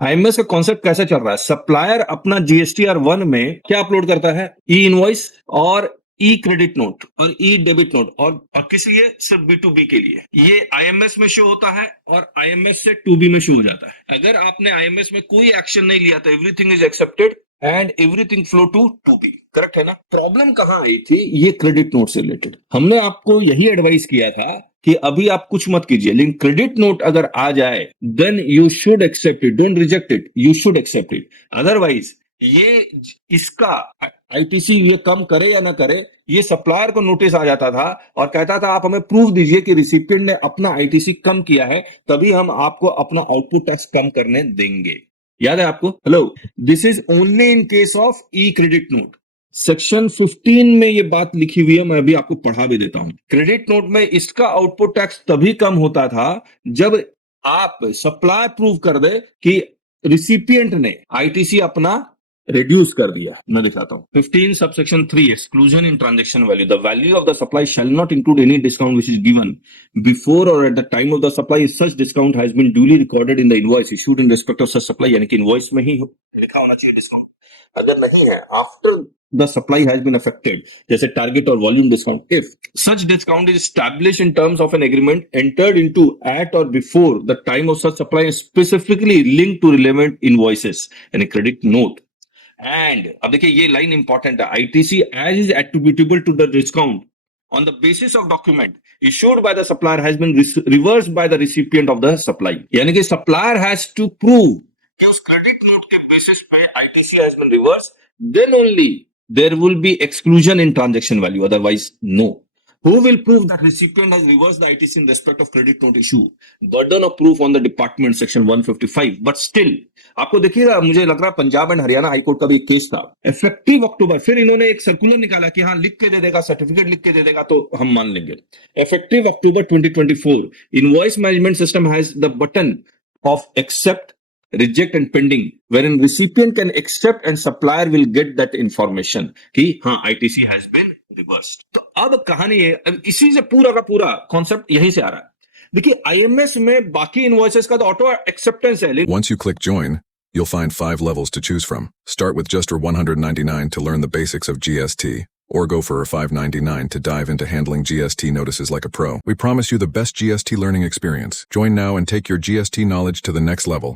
IMS का concept कैसे चल रहा है? सप्लायर अपना जीएसटीआर 1 में क्या अपलोड करता है? ई इनवॉइस और ई क्रेडिट नोट और ई डेबिट नोट, और किस लिए? सिर्फ बी टू बी के लिए। ये आईएमएस में शो होता है और आईएमएस से टू बी में शो हो जाता है। अगर आपने आईएमएस में कोई एक्शन नहीं लिया तो everything is accepted and everything flow to be. Correct है ना? प्रॉब्लम कहां आई थी? ये क्रेडिट नोट से रिलेटेड हमने आपको यही एडवाइस किया था कि अभी आप कुछ मत कीजिए, लेकिन क्रेडिट नोट अगर आ जाए then you should accept it, don't reject it, you should accept it. Otherwise ये इसका आईटीसी ये कम करे या ना करे, ये सप्लायर को नोटिस आ जाता था और कहता था आप हमें प्रूफ दीजिए कि रिसिपिएंट ने अपना आईटीसी कम किया है, तभी हम आपको अपना आउटपुट टैक्स कम करने देंगे। याद है आपको? Hello, this is only in case of E credit note. Section 15 में ये बात लिखी हुई है, मैं अभी आपको पढ़ा भी देता हूं। क्रेडिट नोट में इसका आउटपुट टैक्स तभी कम होता था जब आप सप्लाई प्रूव कर दे कि रिसिपिएंट ने आईटीसी अपना रिड्यूस कर दिया। मैं दिखाता हूं 15 subsection 3 exclusion in transaction value. The value of the supply shall not include any discount which is given before और at the time of the supply. Such discount has been duly recorded in the invoice issued in respect of such supply, यानी कि invoice में ही लिखा होना चाहिए discount. अगर नहीं है after the supply has been affected, जैसे टारगेट और volume discount, if such discount is established in terms of an agreement entered into at और before the time of such supply specifically linked to relevant invoices यानी credit note. And अब देखिए ये line important है, ITC as is attributable to the discount on the basis of document issued by the supplier has been reversed by the recipient of the supply। यानी कि supplier has to prove कि उस credit note के basis पे ITC has been reversed, then only there will be exclusion in transaction value, otherwise no। Who will prove that recipient has reversed the ITC in respect of credit note issue? Burden of proof on the department section 155। but still आपको देखिएगा, मुझे लग रहा है Punjab and Haryana high court का भी एक case था। इफेक्टिव अक्टूबर, फिर इन्होंने एक सर्कुलर निकाला कि हाँ लिख के दे देगा, सर्टिफिकेट लिख के दे देगा तो हम मान लेंगे। Effective October 2024 invoice management system has the button of accept, reject and pending, wherein recipient can accept and supplier will get that information कि हाँ ITC has been reversed। तो अब कहानी है, अब इसी से पूरा का पूरा कॉन्सेप्ट यहीं से आ रहा है। देखिए आईएमएस में बाकी इनवॉइसेस का तो ऑटो एक्सेप्टेंस है। Once you click join, you'll find 5 levels to choose from. Start with just $199 to learn the basics of GST, or go for $599 to dive into handling GST notices like a pro. We promise you the best GST learning experience. Join now and take your GST knowledge to the next level.